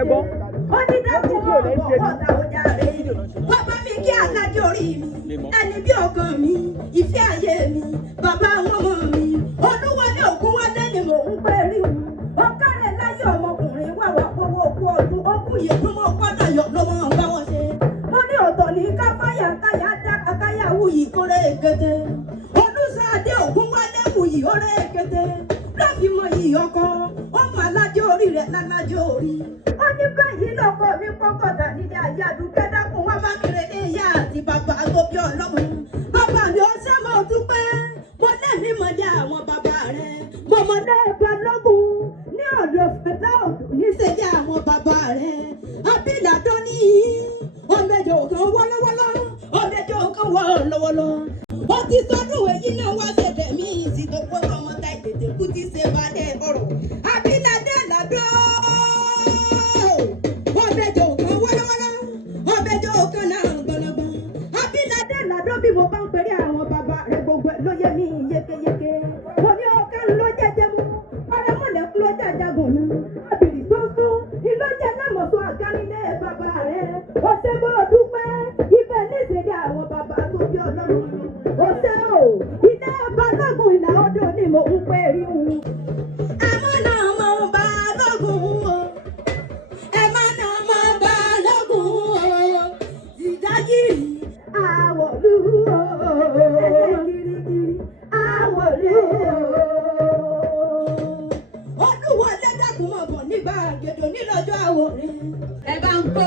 ẹ̀gbọ́n. ó ní dákun mọ́ ọ̀tá ọjà rẹ̀ bàbá mi kí alájọ orí mi ẹni bí ọkàn mi ìfẹ́ ayé mi bàbá àwọn ọmọ mi olúwọlé ògún wọlé ni mò ń pè rí wọn ọkàrẹ láyé ọmọkùnrin wà wá fowó okú ọdún okùn yìí tó mọ gbọ́dọ̀ yọ ló mọ bá wọn ṣe mo ní ọ̀tọ̀ ní káfáyà káyà dá káyà wuyì kórè kété olùsàdé ògún wọlé wuyì oré kété lọ́ọ̀fì mọ yìí ọkọ ọmọ alájọ orí rẹ̀ lálájọ orí ó ní báyìí lọ́kọ mi pọ́kọ̀tà nílé ayé àdúgbẹ́ dákun wá bá kéré ní ìyá àti bàbá tó bí ọlọ́mọ bàbá mi ó ṣe mọ́ dúpẹ́ mo lẹ́mí mọ́jà àwọn bàbá rẹ̀ mo mọ̀ lẹ́ẹ̀bà lọ́gùn ní ọ̀dọ̀ fẹ́lá ọ̀dọ̀ níṣẹ́jà àwọn bàbá rẹ̀ abílà tó ní ọmọdé kan wọ́lọ́wọ́lọ́ ọmọdé kan wọ́lọ́wọ́lọ́ ó ti sọdún èyí náà wá ṣẹ̀dẹ̀ mí ìsìnkú ọmọ ta ìtètè kú ti ṣe balẹ̀ ọ̀rọ̀ abílà dé lọ́dọ̀ ọmọdé kan wọ́lọ́wọ́lọ́ ọmọdé kan náà gbọ̀nàgbọ̀n abílà dé lọ́dọ̀ bí mo bá ń pèrè àwọn bàbá rẹ̀ gbogbo ẹ̀ ló yẹ mí yékéyéké mo ní ọ̀ká ló jẹjẹ mú ọ̀rẹ́ mọ̀lẹ́kùn ló jàjàgùn náà àbìrì sọ́sọ́ ìlọ́jẹ lámọ̀tò àgánilé bàbá rẹ̀ ọ̀sẹ̀ bọ́ dúpẹ́ ibẹ̀ níṣẹ́lẹ̀ àwọn bàbá tó bí ọlọ́run ọ̀sẹ̀ o ilé balógun ìlà ọdún ni mo ń pè rí wọn. àmọ́ náà mo balógun o ẹ̀mọ́ náà mo balógun o ìdágìrì àwọ̀lú o kirikiri àwọ̀lú o olúwọlé dákun mọ̀ bọ̀ nígbà àgbẹ̀dọ̀ nílọ́jọ́ àwòrán ẹ bá ń kó